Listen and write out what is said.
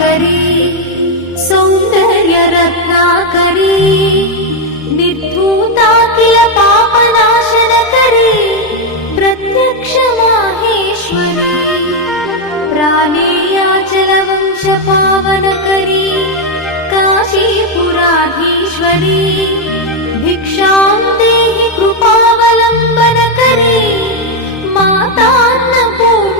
करी सौन्दर्य रत्नाकरी निर्धूता किल पापनाशनकरी प्रत्यक्ष माहेश्वरी प्राणेयाचल वंश पावनकरी काशीपुराधीश्वरी भिक्षां देहि कृपावलम्बनकरी मातान्नपूर्णा